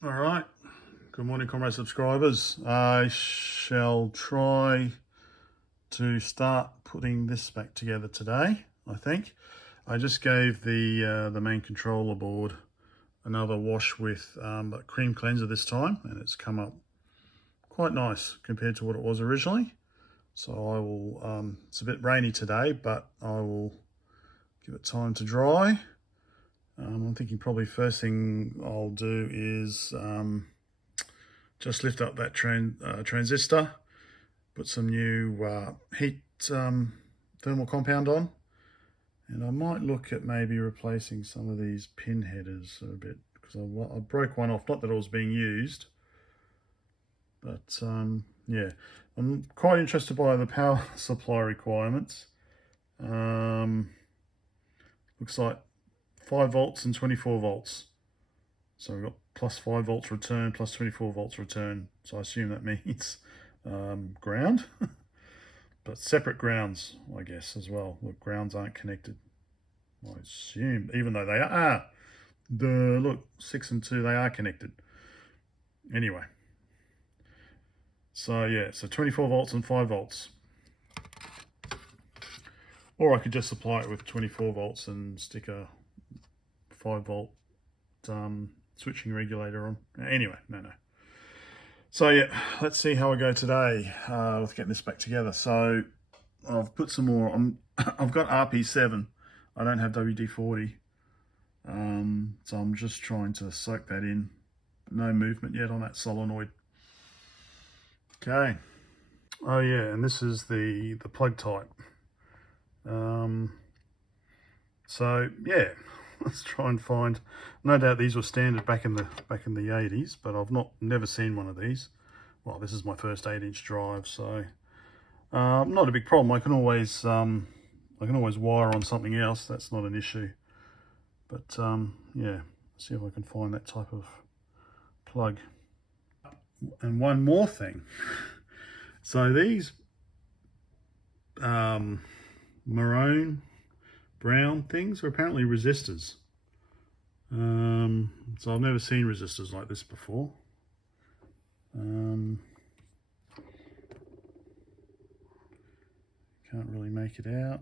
All right, good morning, comrade subscribers. I shall try to start putting this back together today. I think I just gave the main controller board another wash with a cream cleanser this time, and it's come up quite nice compared to what it was originally. So I will, it's a bit rainy today, but I will give it time to dry. I'm thinking probably first thing I'll do is just lift up that transistor, put some new heat thermal compound on, and I might look at maybe replacing some of these pin headers a bit, because I broke one off, not that it was being used, but yeah, I'm quite interested by the power supply requirements. Looks like 5 volts and 24 volts. So we've got plus 5 volts return, plus 24 volts return. So I assume that means ground, but separate grounds, I guess, as well. The grounds aren't connected, I assume, even though they are. Look, 6 and 2, they are connected. Anyway. So yeah, so 24 volts and 5 volts. Or I could just supply it with 24 volts and stick a 5 volt switching regulator on. Anyway, no. So yeah, let's see how I go today with getting this back together. So I've put some more. I've got RP7. I don't have WD-40. So I'm just trying to soak that in. No movement yet on that solenoid. Okay. Oh yeah, and this is the plug type. So yeah, let's try and find. No doubt these were standard back in the 80s, but I've never seen one of these. Well, this is my first 8-inch drive, so not a big problem. I can always wire on something else. That's not an issue. But yeah, see if I can find that type of plug. And one more thing. So these maroon brown things are apparently resistors. So I've never seen resistors like this before. Can't really make it out.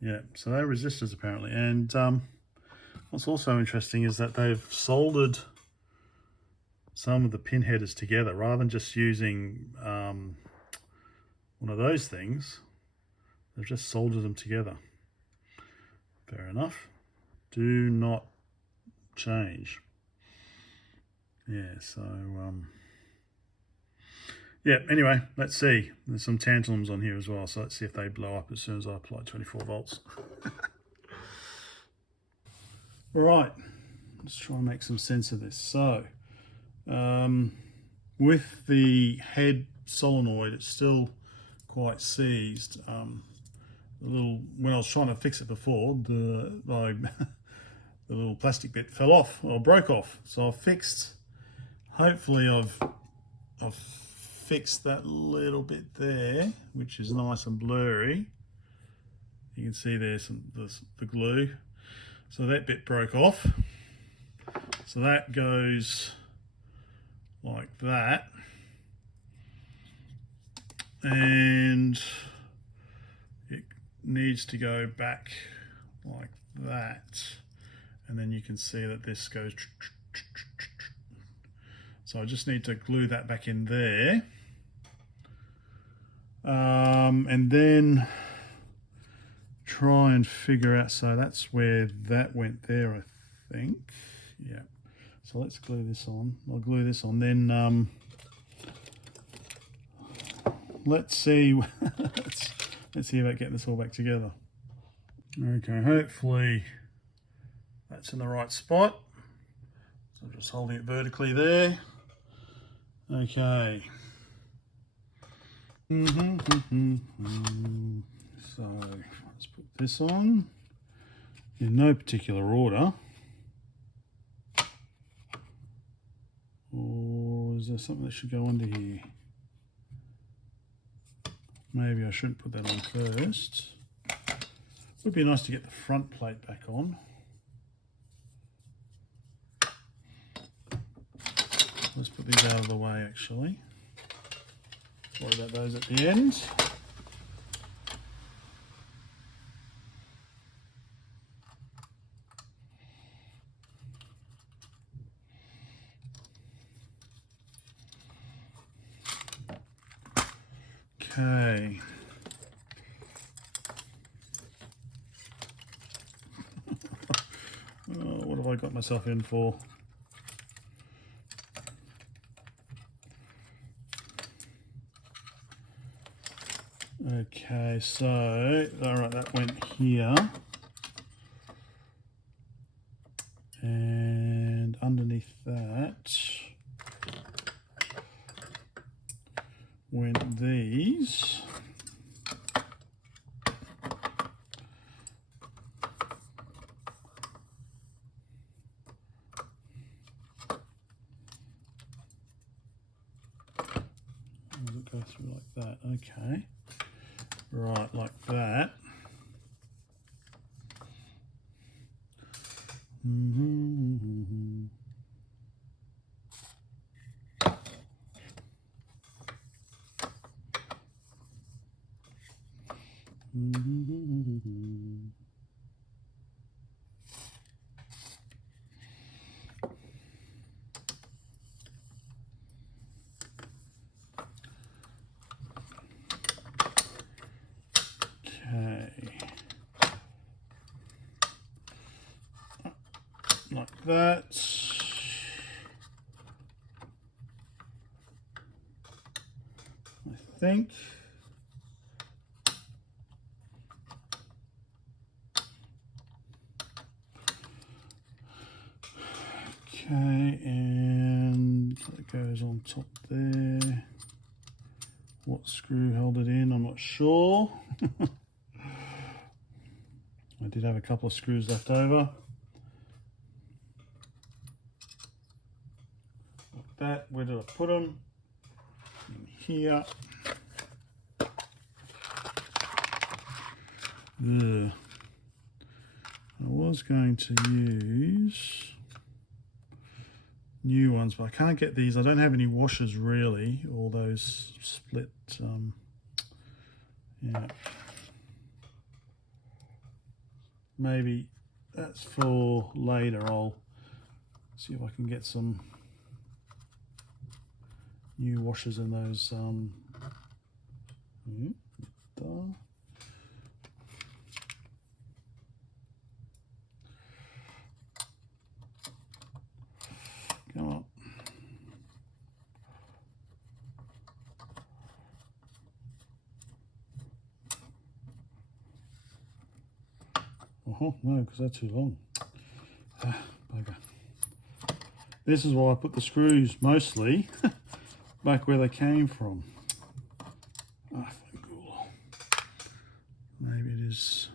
Yeah, so they're resistors apparently. And what's also interesting is that they've soldered some of the pin headers together rather than just using one of those things. They've just soldered them together. Fair enough. Do not change. Yeah, so yeah, anyway, let's see. There's some tantalums on here as well, so let's see if they blow up as soon as I apply 24 volts. All right, let's try and make some sense of this. So with the head solenoid, it's still quite seized. When I was trying to fix it before, the little plastic bit fell off or broke off. So I've fixed. Hopefully, I've fixed that little bit there, which is nice and blurry. You can see there's the glue. So that bit broke off. So that goes like that, and it needs to go back like that, and then you can see that this goes. So I just need to glue that back in there, and then try and figure out. So that's where that went there, I think. Yeah. So let's glue this on. I'll glue this on. Then let's see. let's see about getting this all back together. Okay. Hopefully that's in the right spot. So I'm just holding it vertically there. Okay. So let's put this on in no particular order. Or is there something that should go under here? Maybe I shouldn't put that on first. Would be nice to get the front plate back on. Let's put these out of the way actually. Worry about those at the end. Okay. Oh, what have I got myself in for? Okay, so, all right, that went here. And underneath that went these. Does it go through like that? Okay. Right, like that. Like that. I think. Okay, and that goes on top there. What screw held it in, I'm not sure. I did have a couple of screws left over. Like that, where did I put them? In here. Ugh. I was going to use new ones, but I can't get these. I don't have any washers really, all those split, yeah. Maybe that's for later. I'll see if I can get some new washers in those. Come on. Oh no, because they're too long. Bugger. This is why I put the screws mostly back where they came from. Maybe it is.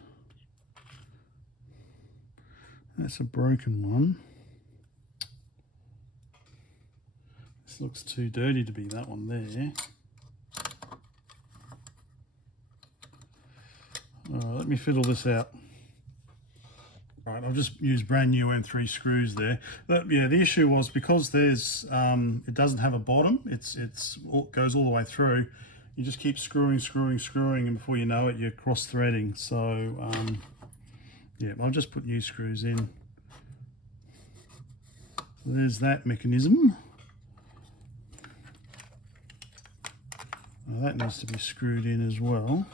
That's a broken one. This looks too dirty to be that one there. Alright, let me fiddle this out. Right, I've just used brand new M3 screws there. But yeah, the issue was because there's it doesn't have a bottom. It goes all the way through. You just keep screwing, and before you know it, you're cross-threading. So yeah, I'll just put new screws in. So there's that mechanism. Now that needs to be screwed in as well.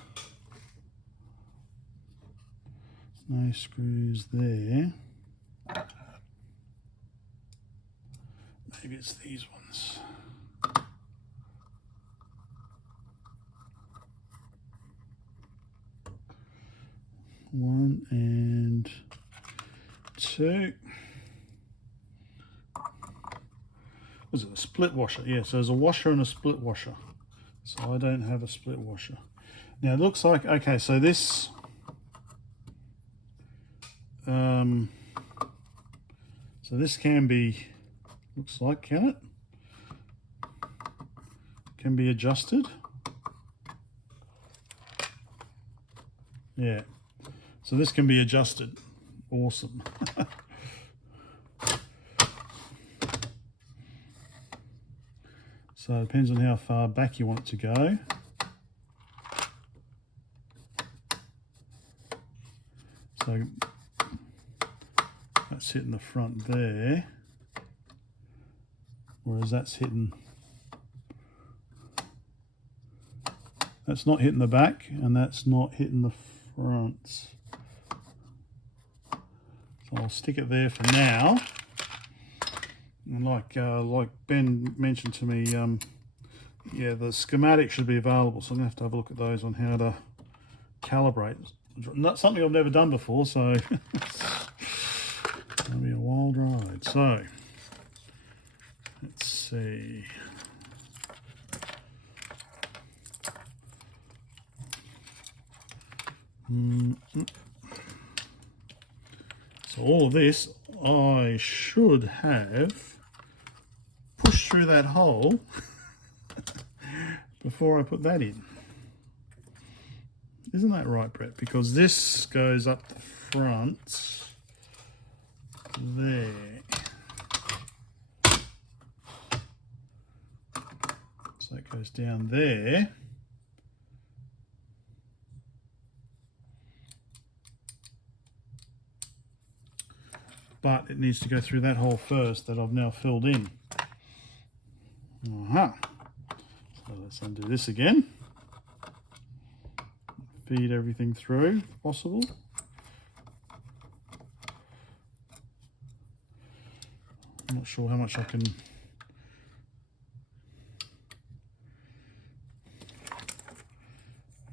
No screws there. Maybe it's these ones. One and two. Was it a split washer? Yeah, so there's a washer and a split washer. So I don't have a split washer. Now it looks like, okay, so this so this can be, looks like, can it? Can be adjusted. Yeah, so this can be adjusted. Awesome. So it depends on how far back you want it to go. So that's hitting the front there, whereas that's hitting, that's not hitting the back and that's not hitting the front. So I'll stick it there for now. And like Ben mentioned to me, yeah, the schematic should be available, so I'm going to have a look at those on how to calibrate. Not something I've never done before, so it'll be a wild ride. So let's see. So all of this I should have pushed through that hole before I put that in. Isn't that right, Brett? Because this goes up the front there. So that goes down there. But it needs to go through that hole first that I've now filled in. So let's undo this again. Feed everything through if possible. I'm not sure how much I can.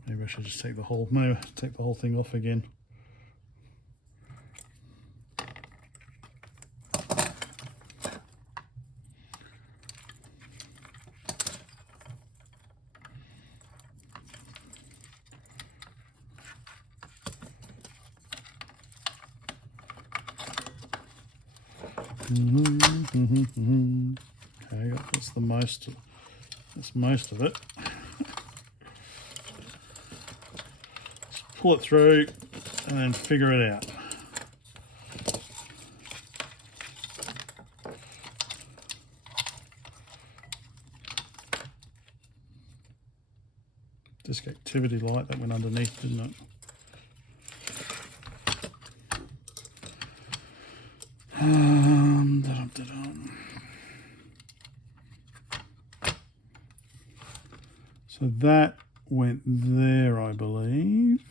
Maybe I should just take the whole thing off again. Okay, that's the most. That's most of it. Just pull it through and then figure it out. Disc activity light that went underneath, didn't it? So that went there, I believe.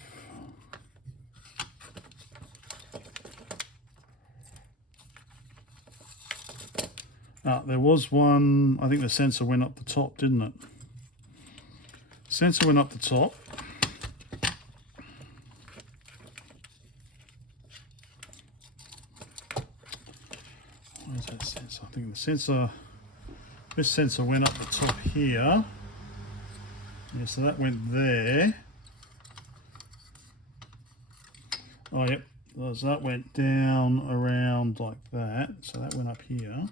There was one, I think the sensor went up the top, didn't it? Sensor went up the top. Where's that sensor? I think the sensor, this sensor went up the top here. Yeah, so that went there. Oh, yep. So that went down around like that. So that went up here.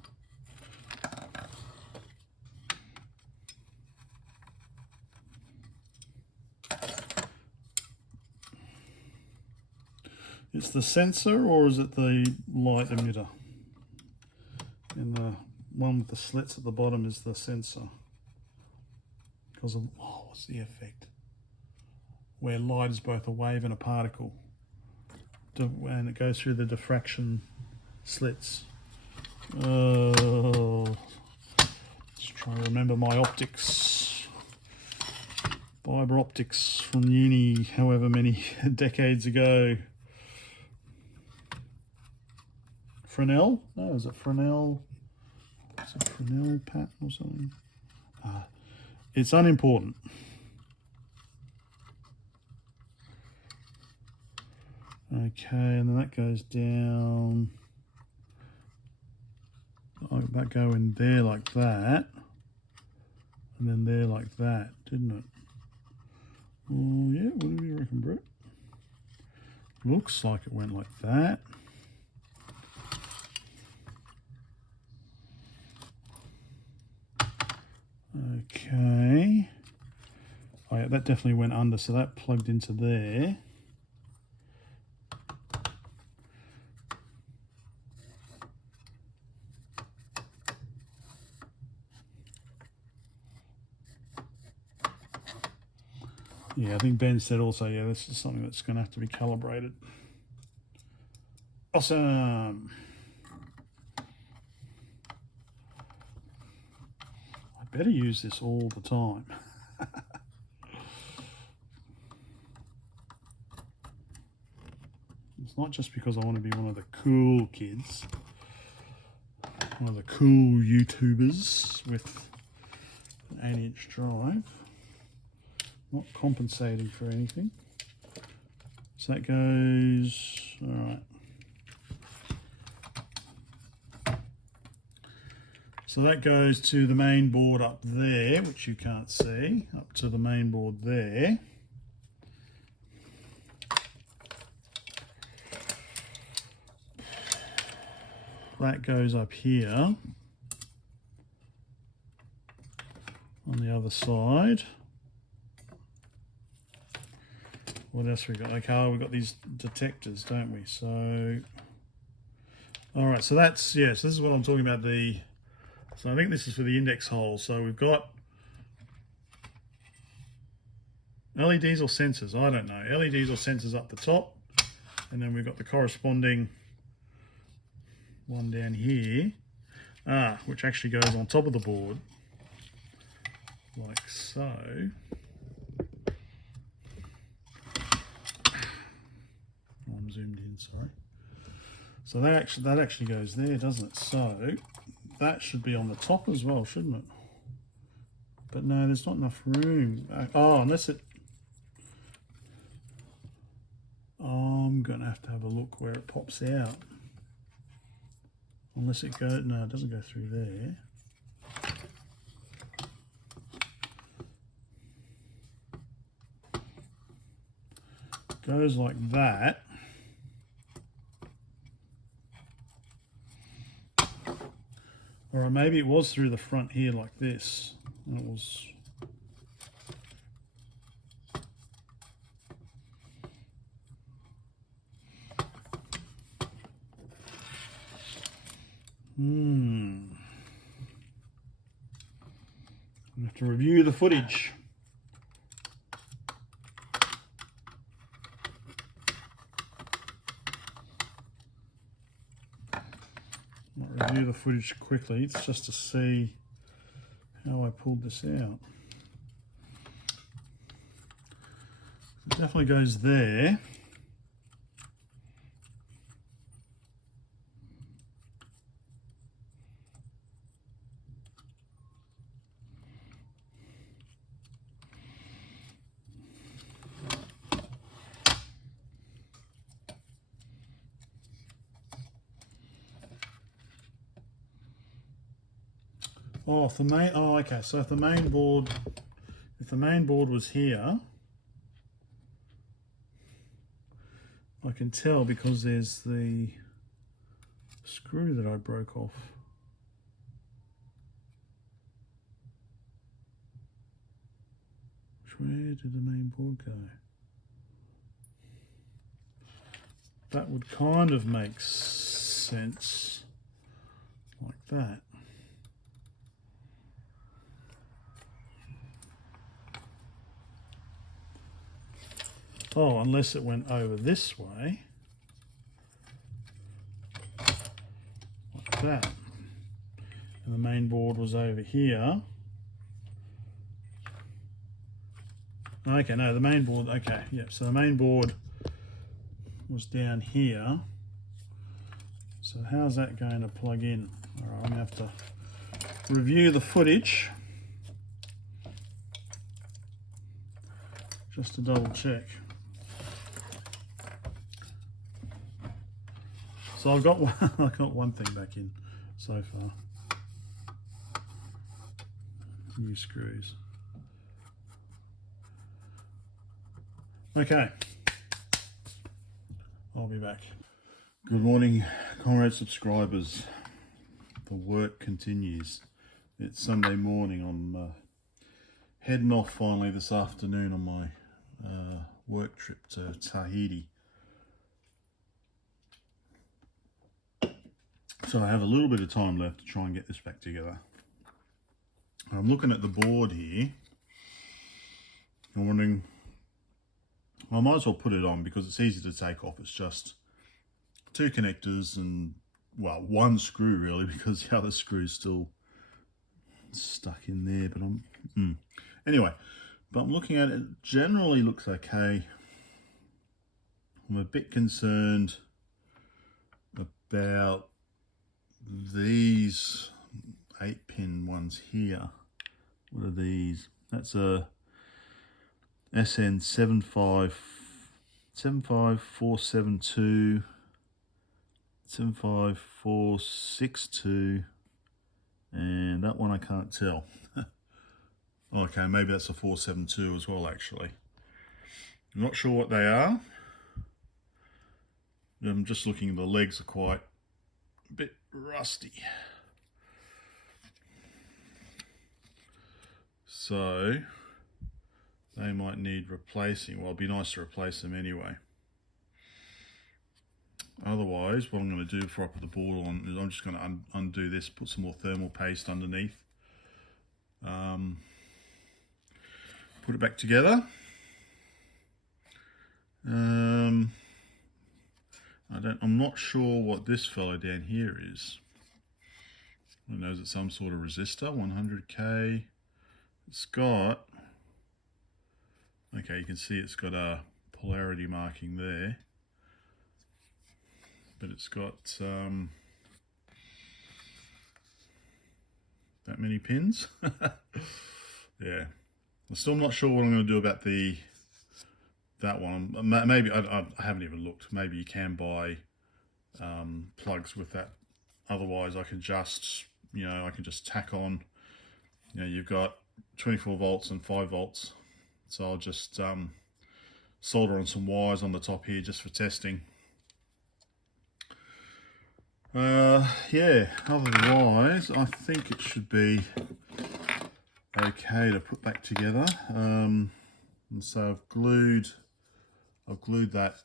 It's the sensor, or is it the light emitter? And the one with the slits at the bottom is the sensor. Because of, oh, what's the effect? Where light is both a wave and a particle. And it goes through the diffraction slits. Oh, let's try and remember my optics. Fiber optics from uni, however many decades ago. Fresnel? No, is it Fresnel? Is it Fresnel pattern or something? It's unimportant. Okay, and then that goes down. Oh, that go in there like that, and then there like that, didn't it? Oh yeah, what do you reckon, Brett? Looks like it went like that. Okay. Oh yeah, that definitely went under, so that plugged into there. Yeah, I think Ben said also, yeah, this is something that's going to have to be calibrated. Awesome. I better use this all the time. It's not just because I want to be one of the cool kids, one of the cool YouTubers with an 8-inch drive. Not compensating for anything. So that goes, all right. So that goes to the main board up there, which you can't see, up to the main board there. That goes up here on the other side. What else we got? Okay, we've got these detectors, don't we? So, all right, so that's, yes, this is what I'm talking about. So I think this is for the index holes. So we've got LEDs or sensors, I don't know. LEDs or sensors up the top, and then we've got the corresponding one down here, which actually goes on top of the board, like so. I'm zoomed in, sorry. So that actually goes there, doesn't it? So that should be on the top as well, shouldn't it? But no, there's not enough room. Oh, unless it... I'm going to have a look where it pops out. Unless it goes... No, it doesn't go through there. It goes like that. Or maybe it was through the front here like this. And it was... I have to review the footage. Review the footage quickly. It's just to see how I pulled this out. It definitely goes there. Oh, if the main, oh, okay. So if the main board was here, I can tell because there's the screw that I broke off. Where did the main board go? That would kind of make sense like that. Oh, unless it went over this way, like that, and the main board was over here. Okay, no, the main board, okay, yep, so the main board was down here. So how's that going to plug in? All right, I'm gonna have to review the footage just to double check. So I've got one thing back in so far. New screws. Okay, I'll be back. Good morning, comrade subscribers. The work continues. It's Sunday morning. I'm heading off finally this afternoon on my work trip to Tahiti. So I have a little bit of time left to try and get this back together. I'm looking at the board here. I'm wondering I might as well put it on because it's easy to take off. It's just 2 connectors and, well, 1 screw really, because the other screw's still stuck in there. But anyway, but I'm looking at it, it generally looks okay. I'm a bit concerned about these 8-pin ones here. What are these? That's a SN 75472, 75462, and that one I can't tell. Okay, maybe that's a 472 as well, actually. I'm not sure what they are. I'm just looking, the legs are quite a bit rusty. So they might need replacing. Well, it'd be nice to replace them anyway. Otherwise, what I'm going to do before I put the board on is I'm just going to undo this, put some more thermal paste underneath, put it back together. I'm not sure what this fellow down here is. I know, is it some sort of resistor? 100K. It's got, okay, you can see it's got a polarity marking there, but it's got that many pins. Yeah, I'm still not sure what I'm going to do about that one. Maybe I haven't even looked. Maybe you can buy plugs with that. Otherwise, I can just, I can just tack on. You've got 24 volts and 5 volts. So I'll just solder on some wires on the top here just for testing. Yeah, otherwise I think it should be okay to put back together. And so I've glued that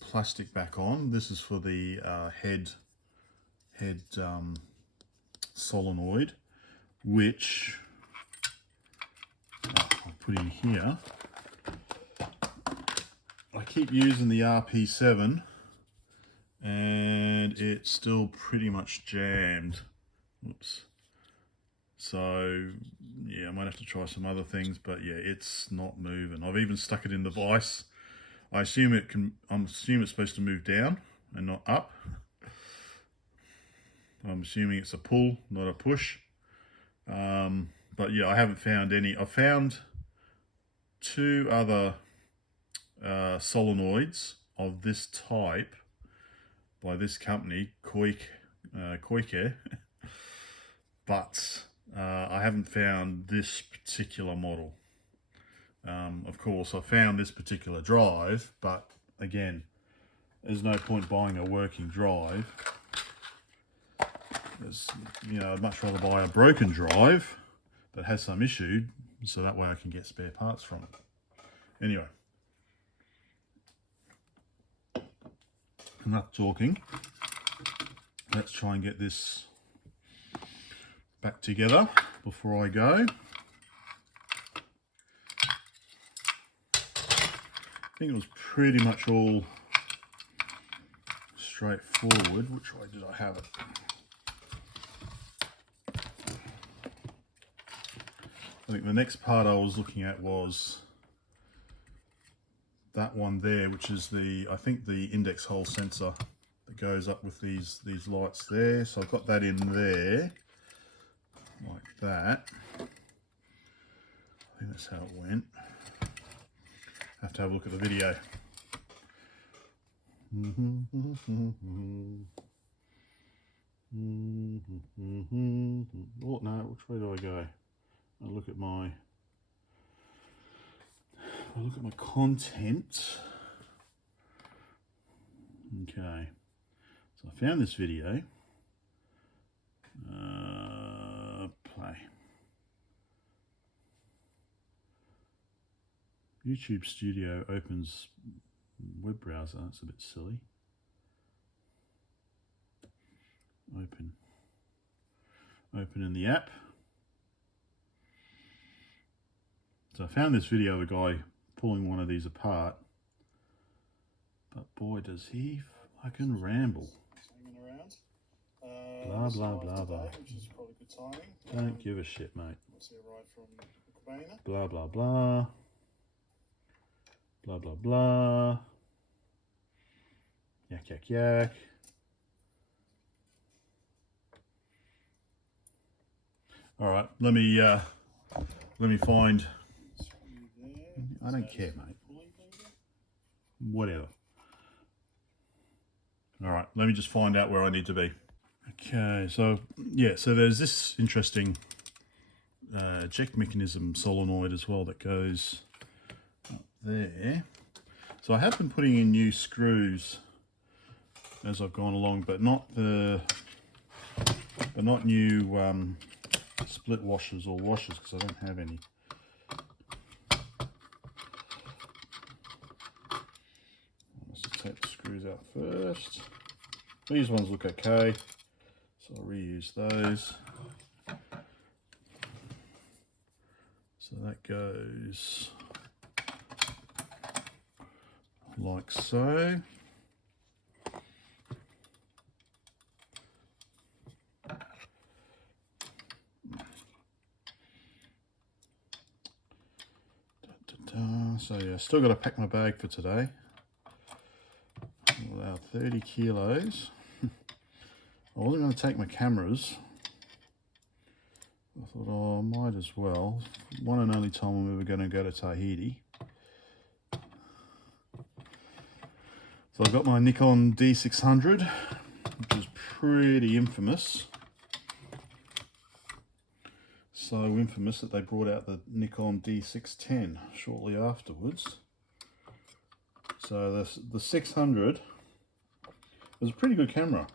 plastic back on. This is for the head solenoid, which I'll put in here. I keep using the RP7 and it's still pretty much jammed. Whoops. So yeah, I might have to try some other things, but yeah, it's not moving. I've even stuck it in the vise. I assume it's supposed to move down and not up. I'm assuming it's a pull, not a push. But yeah, I haven't found any. I found 2 other solenoids of this type by this company, Koike, but I haven't found this particular model. Of course, I found this particular drive, but again, there's no point buying a working drive. I'd much rather buy a broken drive that has some issue, so that way I can get spare parts from it. Anyway, enough talking. Let's try and get this back together before I go. I think it was pretty much all straightforward. Which way did I have it? I think the next part I was looking at was that one there, which is I think the index hole sensor that goes up with these lights there. So I've got that in there, like that. I think that's how it went. I have to have a look at the video. Oh no, which way do I go? I look at my content. Okay, so I found this video. Play. YouTube Studio opens web browser. That's a bit silly. Open in the app. So I found this video of a guy pulling one of these apart. But boy, does he fucking ramble. Blah, blah, blah, blah. Which is probably good timing. Don't give a shit, mate. Obviously arrived from Koike. Blah, blah, blah. Blah, blah, blah. Yak, yak, yak. All right, let me find. I don't care, mate. Whatever. All right, let me just find out where I need to be. Okay, so yeah, so there's this interesting eject mechanism solenoid as well that goes up there. So I have been putting in new screws as I've gone along, but not new split washers or washers because I don't have any. Let's just take the screws out first. These ones look okay, so I'll reuse those. So that goes like so. So yeah, still got to pack my bag for today. About 30 kilos. I wasn't going to take my cameras. I thought, oh, I might as well. One and only time we were going to go to Tahiti. So I've got my Nikon D600, which is pretty infamous. So infamous that they brought out the Nikon D610 shortly afterwards. So the 600 was a pretty good camera.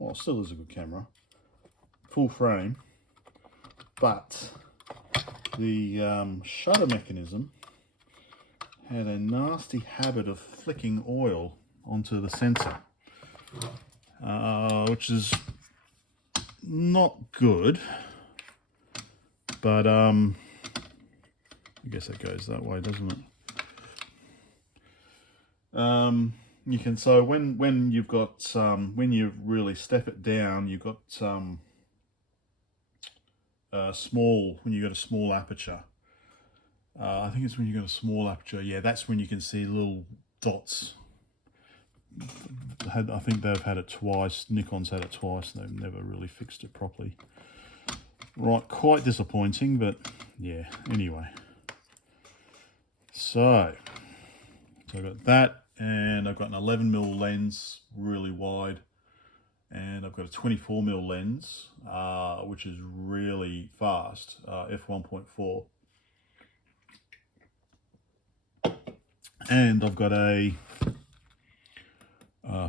Well, it still is a good camera. Full frame. But the shutter mechanism had a nasty habit of flicking oil onto the sensor, which is not good. But I guess it goes that way, doesn't it? You can, so when you've got when you really step it down, you've got when you got a small aperture. I think it's when you got a small aperture. Yeah, that's when you can see little dots. I think they've had it twice. Nikon's had it twice. And they've never really fixed it properly. Right, quite disappointing, but yeah, anyway. So I've got that, and I've got an 11mm lens, really wide, and I've got a 24mm lens, which is really fast, f1.4. And I've got a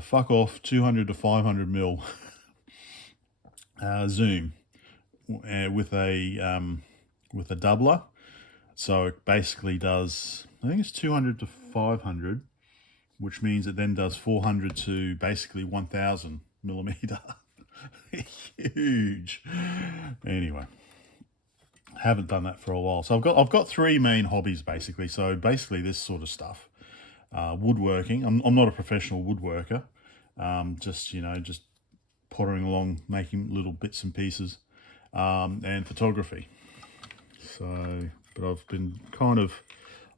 fuck off 200 to 500mm zoom. With a doubler, so it basically does, I think it's 200 to 500, which means it then does 400 to basically 1000mm. Huge. Anyway, haven't done that for a while. So I've got three main hobbies basically. So basically this sort of stuff, woodworking. I'm not a professional woodworker. Just pottering along, making little bits and pieces. And photography. So, but I've been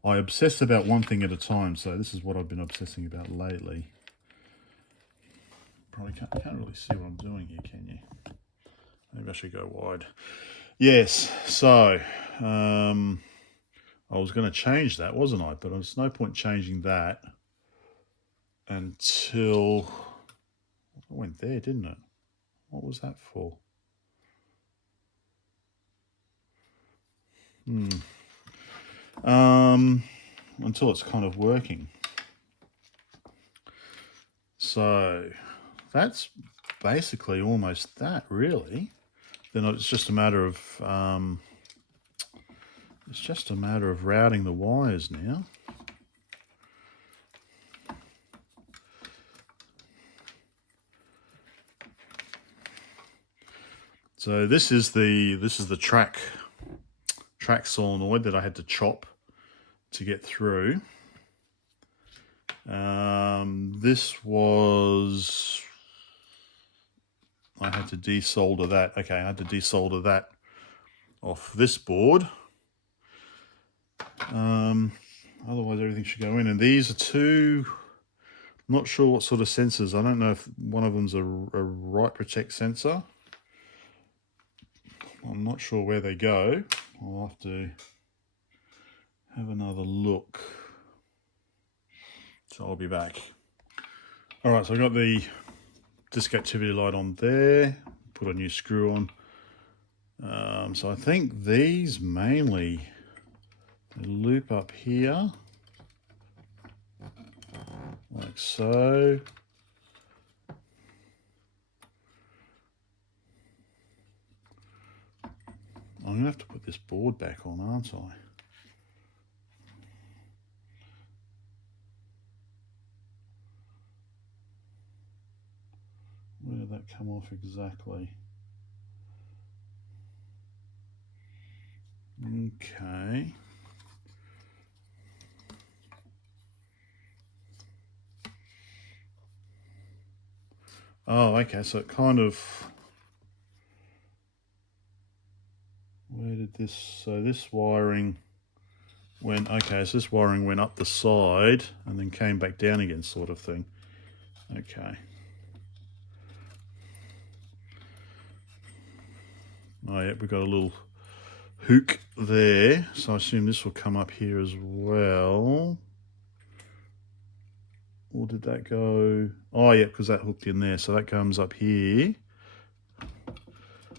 I obsess about one thing at a time. So this is what I've been obsessing about lately. Probably can't really see what I'm doing here, can you? Maybe I should go wide. Yes. So, I was going to change that, wasn't I? But there's no point changing that until it went there, didn't it? What was that for? Until it's kind of working. So that's basically almost that, really. Then it's just a matter of routing the wires now. So this is the track solenoid that I had to chop to get through. This was, I had to desolder that. Okay, I had to desolder that off this board. Otherwise everything should go in. And these are two, I'm not sure what sort of sensors. I don't know if one of them's a write protect sensor. I'm not sure where they go. I'll have to have another look. So I'll be back. All right, so I got the disk activity light on there, put a new screw on. So I think these mainly loop up here, like so. I'm gonna have to put this board back on, aren't I? Where did that come off exactly? Okay. Oh, okay, so it kind of, where did this, so this wiring went, okay, so this wiring went up the side and then came back down again, sort of thing. Okay. Oh yeah, we've got a little hook there, so I assume this will come up here as well. Or did that go? Oh yeah, because that hooked in there, so that comes up here.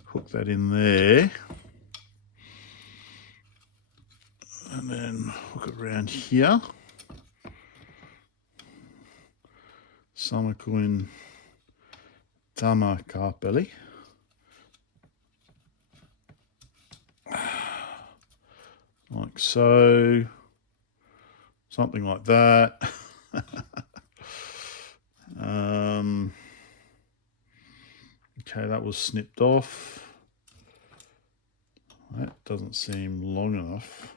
Hook that in there. And then hook it around here. Sama kuin tämä kaapeli. Like so. Something like that. Okay, that was snipped off. That doesn't seem long enough.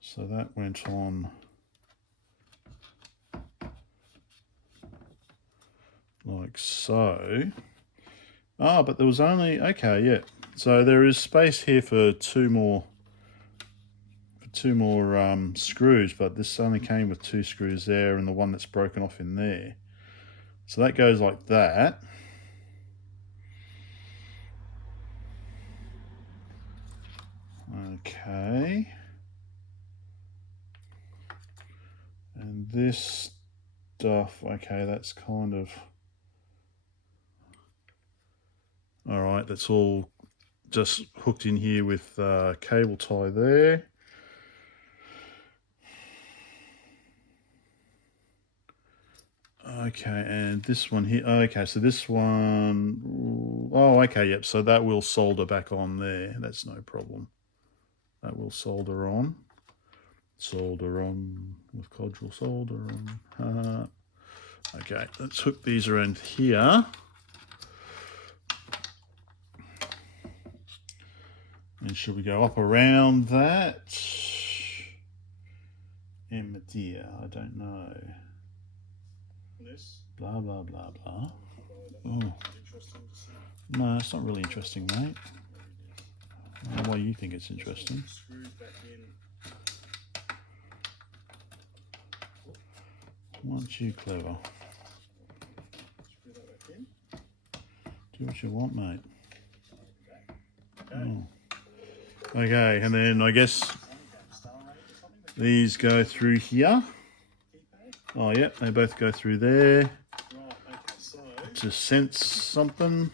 So that went on like so. Ah, but there was only, okay, yeah. So there is space here for two more screws, but this only came with 2 screws there and the one that's broken off in there. So that goes like that. Okay. And this stuff, okay, that's kind of, all right, that's all just hooked in here with cable tie there. Okay, and this one here, okay, so this one, oh, okay, yep, so that will solder back on there. That's no problem. That will solder on. Solder on with Codral solder on. Okay, let's hook these around here. And should we go up around that? Emma dear, I don't know. This. Blah, blah, blah, blah. Oh. No, it's not really interesting, mate. I don't know why you think it's interesting. Aren't you clever? Do what you want, mate. Oh. Okay, and then I guess these go through here. Oh, yeah, they both go through there to sense something.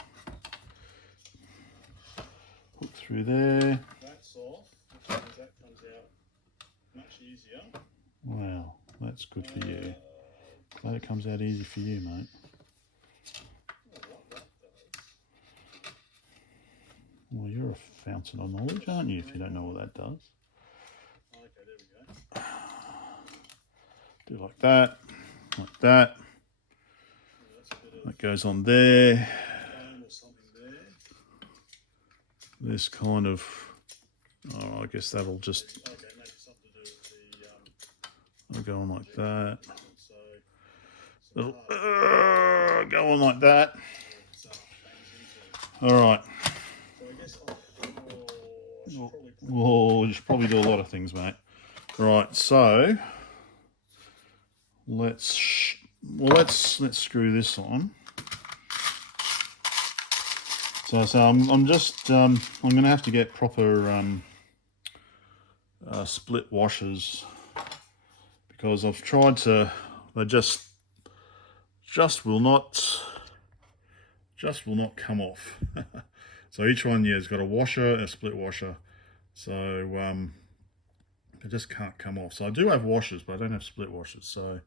Hook through there. That's off, which means that comes out much easier. Wow, that's good for you. Glad it comes out easy for you, mate. Well, you're a fountain of knowledge, aren't you, if you don't know what that does? Okay, there we go. Do like that, like that. That goes on there. this kind of, oh, I guess that'll just Okay, maybe something to do with the go on like that. so It'll go on like that. bangs into. All right. So I guess I should probably Well, you should probably do a lot of things, mate. Right, so let's screw this on. So I'm just I'm going to have to get proper split washers, because I've tried to, they just will not come off. So each one, yeah, has got a washer, a split washer. So they just can't come off. So I do have washers, but I don't have split washers. So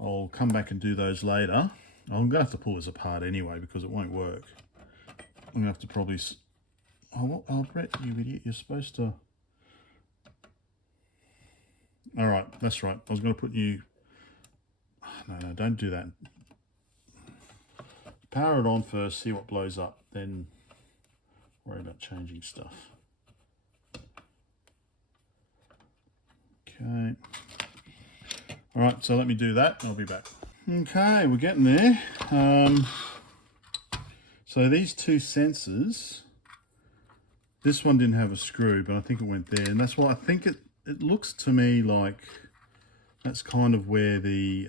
I'll come back and do those later. I'm gonna have to pull this apart anyway because it won't work. I'm gonna have to probably. Oh, Brett, you idiot! You're supposed to. All right, that's right. I was gonna put you. No, don't do that. Power it on first. See what blows up. Then worry about changing stuff. Okay. All right, so let me do that. I'll be back. Okay, we're getting there. So these two sensors, this one didn't have a screw, but I think it went there, and that's why I think it looks to me like that's kind of where the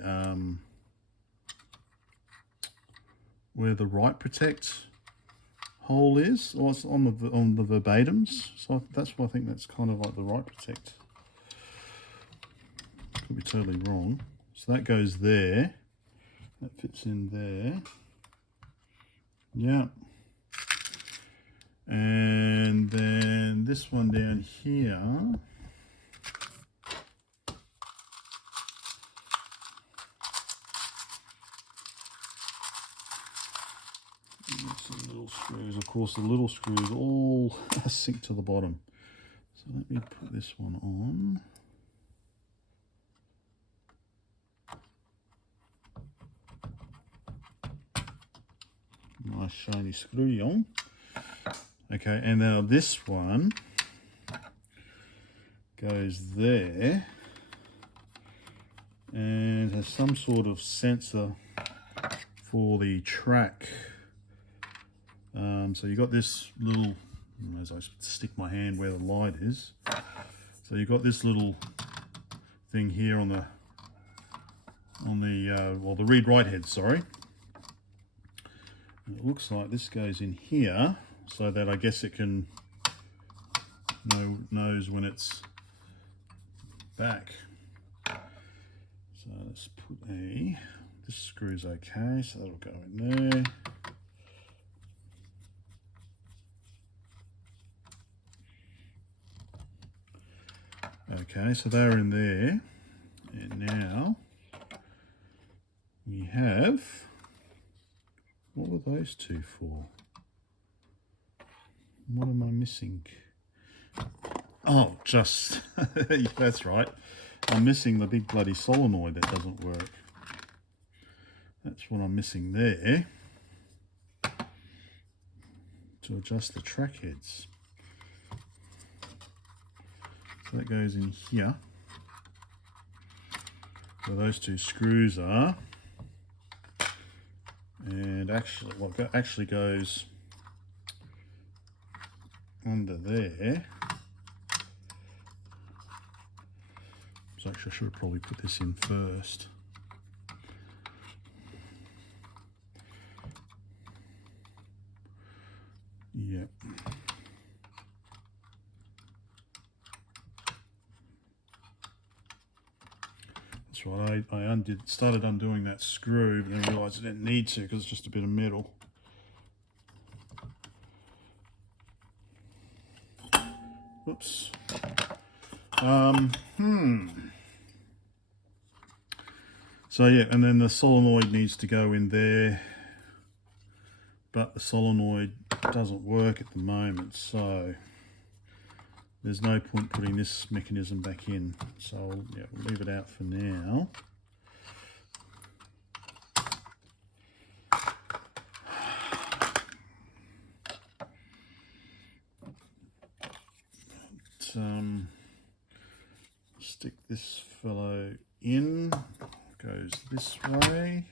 write protect hole is, or it's on the verbatims. So that's why I think that's kind of like the write protect. Could be totally wrong. So that goes there. That fits in there. Yeah. And then this one down here. Some little screws. Of course, the little screws all sink to the bottom. So let me put this one on. Nice shiny screw on. Okay, and now this one goes there and has some sort of sensor for the track. So you got this little, as I stick my hand where the light is, so you got this little thing here on the well, the read-write head, sorry. And it looks like this goes in here so that I guess it can knows when it's back. So let's put this screw's okay, so that'll go in there. Okay, so they're in there, and now we have, what were those two for? What am I missing? Oh, just, that's right. I'm missing the big bloody solenoid that doesn't work. That's what I'm missing there to adjust the track heads. So that goes in here. So those two screws are, and actually, what actually goes under there. So actually, I should have probably put this in first. Yep. That's right, I started undoing that screw, but then realised I didn't need to because it's just a bit of metal. Whoops. So yeah, and then the solenoid needs to go in there, but the solenoid doesn't work at the moment, so there's no point putting this mechanism back in. So yeah, we'll leave it out for now. stick this fellow in, goes this way.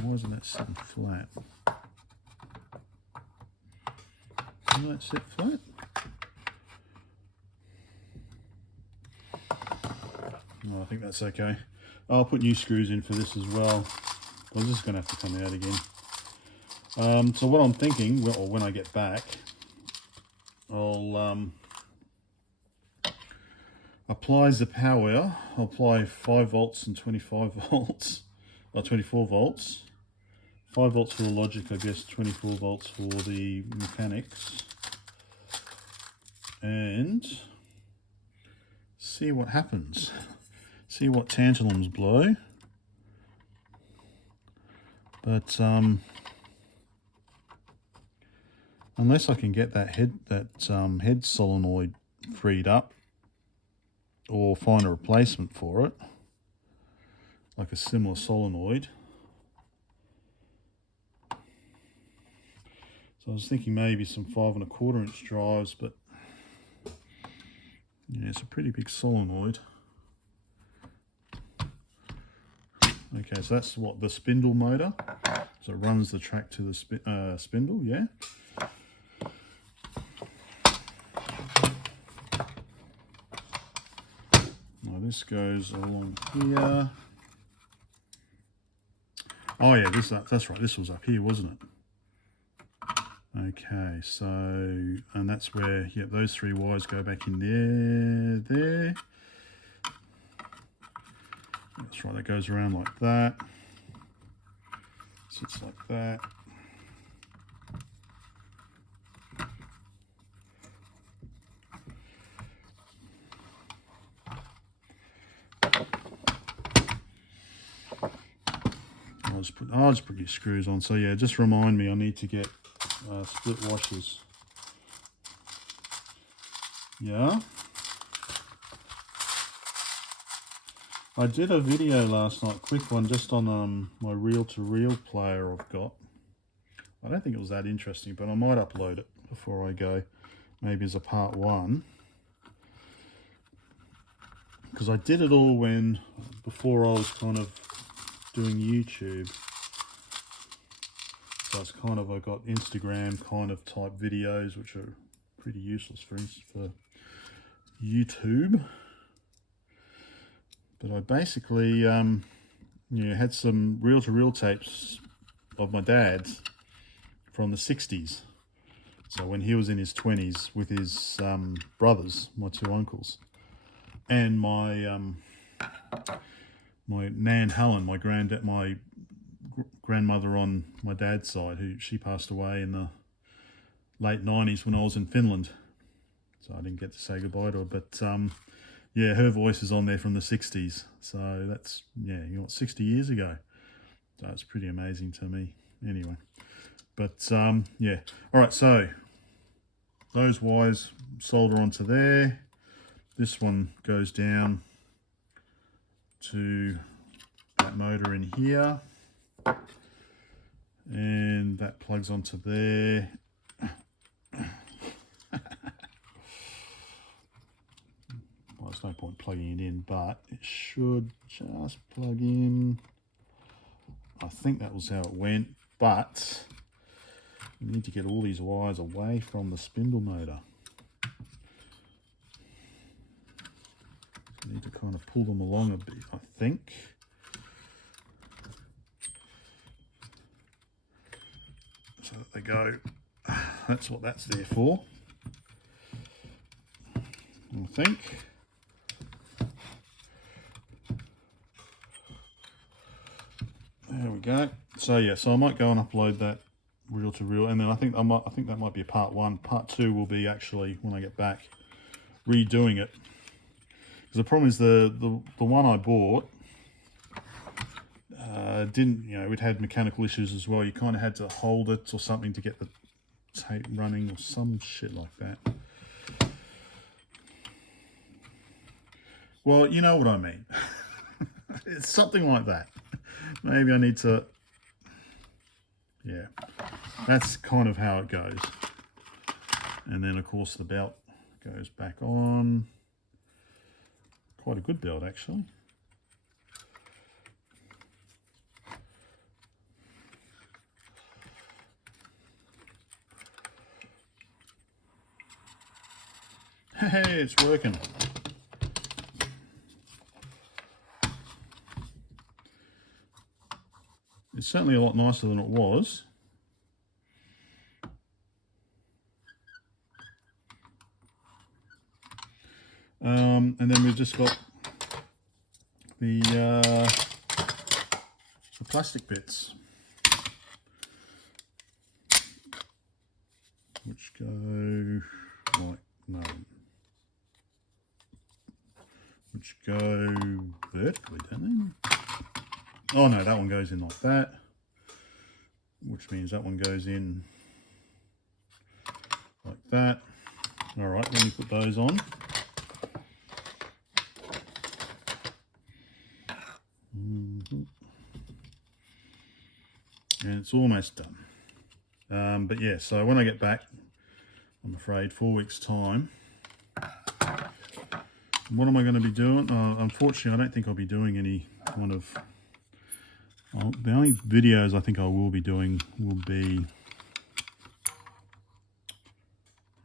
Why isn't that sitting flat? Doesn't that sit flat? No, I think that's okay. I'll put new screws in for this as well. I'm just going to have to come out again. So what I'm thinking, or when I get back, I'll apply the power. I'll apply 5 volts and 25 volts, or 24 volts. 5 volts for the logic, I guess, 24 volts for the mechanics. And see what happens. See what tantalums blow. But unless I can get that head solenoid freed up, or find a replacement for it, like a similar solenoid. So I was thinking maybe some 5 1/4 inch drives, but yeah, it's a pretty big solenoid. Okay, so that's what the spindle motor. So it runs the track to the spindle, yeah. Now this goes along here. Oh yeah, that's right. This was up here, wasn't it? Okay, so, and that's where, yeah, those 3 wires go back in there. That's right, that goes around like that. Sits like that. I'll just put your screws on. So yeah, just remind me I need to get split washers. Yeah. I did a video last night, quick one, just on my reel-to-reel player I've got. I don't think it was that interesting, but I might upload it before I go, maybe as a part 1. Because I did it all before I was kind of doing YouTube. So it's kind of, I got Instagram kind of type videos, which are pretty useless for YouTube. But I basically had some reel-to-reel tapes of my dad's from the 60s. So when he was in his 20s with his brothers, my 2 uncles, and my Nan Helen, my grandmother on my dad's side, she passed away in the late 90s when I was in Finland. So I didn't get to say goodbye to her, but yeah, her voice is on there from the 60s. So that's, yeah, 60 years ago. So it's pretty amazing to me. Anyway, but yeah. All right, so those wires solder onto there. This one goes down to that motor in here. And that plugs onto there. Well, there's no point plugging it in, but it should just plug in. I think that was how it went, but we need to get all these wires away from the spindle motor. I need to kind of pull them along a bit, I think. So that they go, that's what that's there for, I think. There we go. So yeah, so I might go and upload that reel to reel, and then I think that might be a part 1. Part 2 will be actually when I get back redoing it. Because the problem is the one I bought didn't, it had mechanical issues as well. You kind of had to hold it or something to get the tape running or some shit like that. Well, you know what I mean. It's something like that. Maybe I need to, yeah, that's kind of how it goes. And then of course the belt goes back on. Quite a good belt actually. Hey, it's working. It's certainly a lot nicer than it was. And then we've just got the plastic bits, which go like no, which go vertically, don't they? Oh no, that one goes in like that, which means that one goes in like that. All right, let me put those on. And it's almost done. But yeah, so when I get back, I'm afraid 4 weeks time, what am I going to be doing? Unfortunately, I don't think I'll be doing any kind of, the only videos I think I will be doing will be,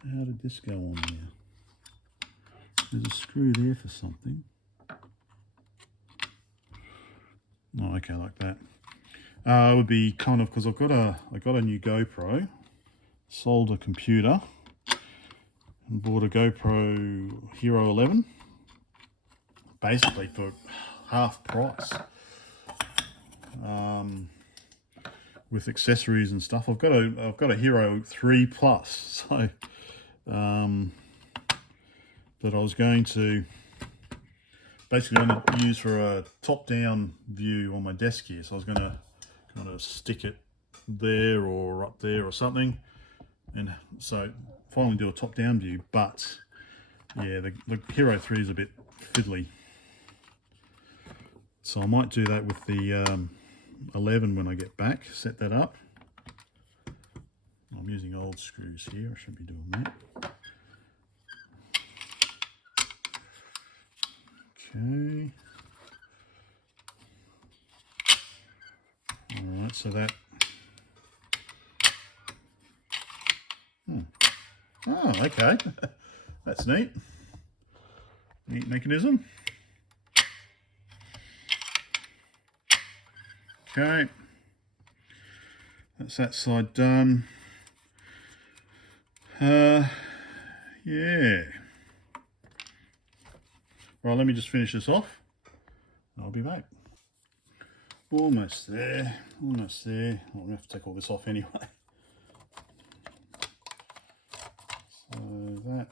how did this go on there? There's a screw there for something. Oh, okay, like that. It would be kind of, because I got a new GoPro, sold a computer, and bought a GoPro Hero 11, basically for half price, with accessories and stuff. I've got a Hero 3 Plus, so that I was going to basically only use for a top-down view on my desk here. So I was going to kind of stick it there or up there or something, and so finally do a top-down view. But yeah, the Hero 3 is a bit fiddly, so I might do that with the 11 when I get back, set that up. I'm using old screws here, I shouldn't be doing that. Okay. Alright, so that... Oh, okay. That's neat. Neat mechanism. Okay. That's that side done. Yeah. Right, let me just finish this off. I'll be back. Almost there. Almost there. I'm going to have to take all this off anyway. So that.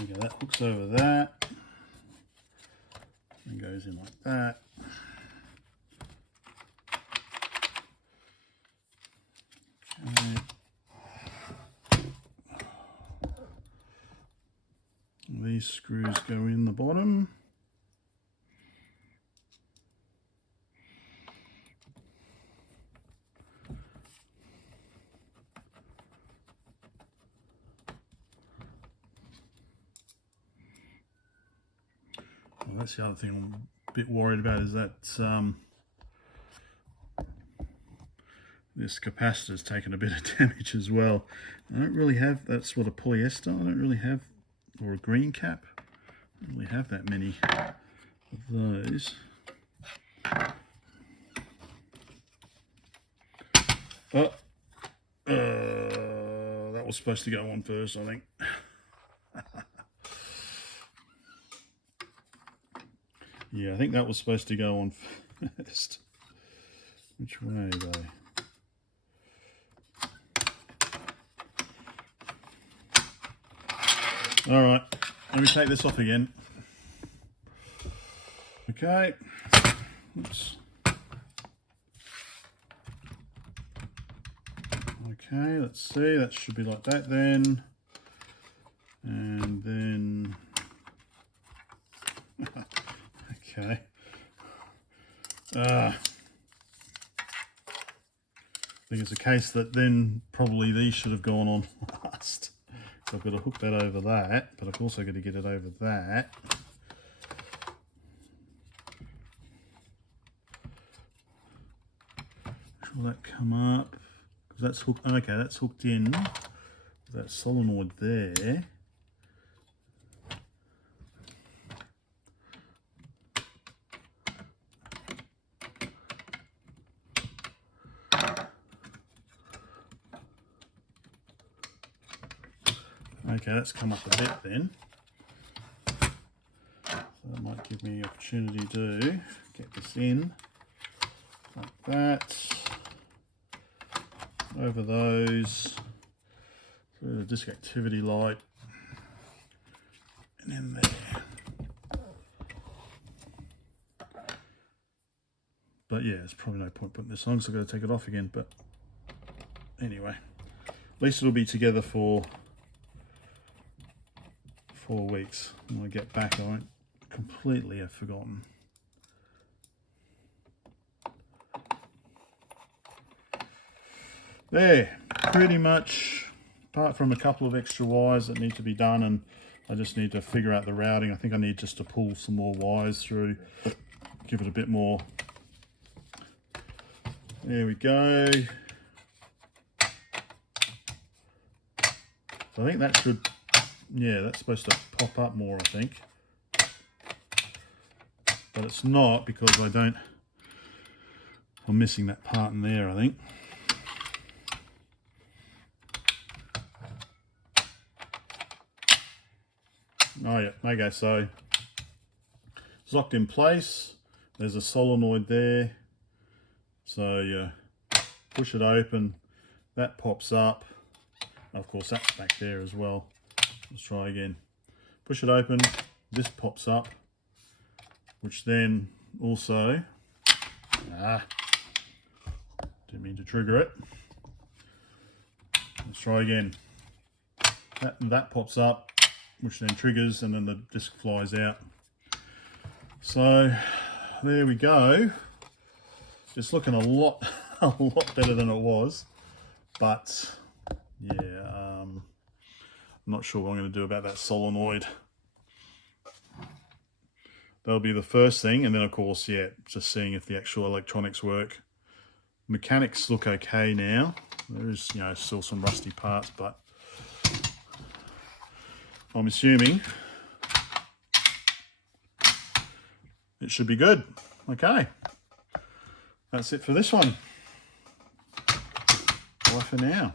Okay, that hooks over that. And goes in like that. Okay. These screws go in the bottom. Well, that's the other thing I'm a bit worried about, is that this capacitor's taken a bit of damage as well. I don't really have, that's what, a polyester, I don't really have, or a green cap. I don't really have that many of those. Oh, that was supposed to go on first, I think. Yeah, I think that was supposed to go on first. Which way though? All right, let me take this off again. Okay. Oops. Okay, let's see. That should be like that then. And then Okay. I think it's a case that then probably these should have gone on last. So I've got to hook that over that, but I've also got to get it over that. Will that come up? Because that's hooked. Okay, that's hooked in. That solenoid there. Okay, that's come up a bit then. So that might give me the opportunity to get this in like that. Over those, through the disc activity light, and in there. But yeah, there's probably no point putting this on, so I've got to take it off again. But anyway, at least it'll be together for 4 weeks. When I get back, I won't completely have forgotten. There, pretty much, apart from a couple of extra wires that need to be done, and I just need to figure out the routing. I think I need just to pull some more wires through, give it a bit more. There we go. So I think that should, yeah, that's supposed to pop up more, I think. But it's not, because I'm missing that part in there, I think. Oh yeah, okay, so it's locked in place. There's a solenoid there. So you push it open, that pops up. Of course, that's back there as well. Let's try again. Push it open, this pops up, which then also, didn't mean to trigger it. Let's try again. That pops up, which then triggers, and then the disc flies out. So there we go. It's looking a lot better than it was, but yeah, I'm not sure what I'm going to do about that solenoid. That'll be the first thing, and then of course, yeah, just seeing if the actual electronics work. Mechanics look okay now. There is, you know, still some rusty parts, but I'm assuming it should be good. Okay, that's it for this one. Bye for now.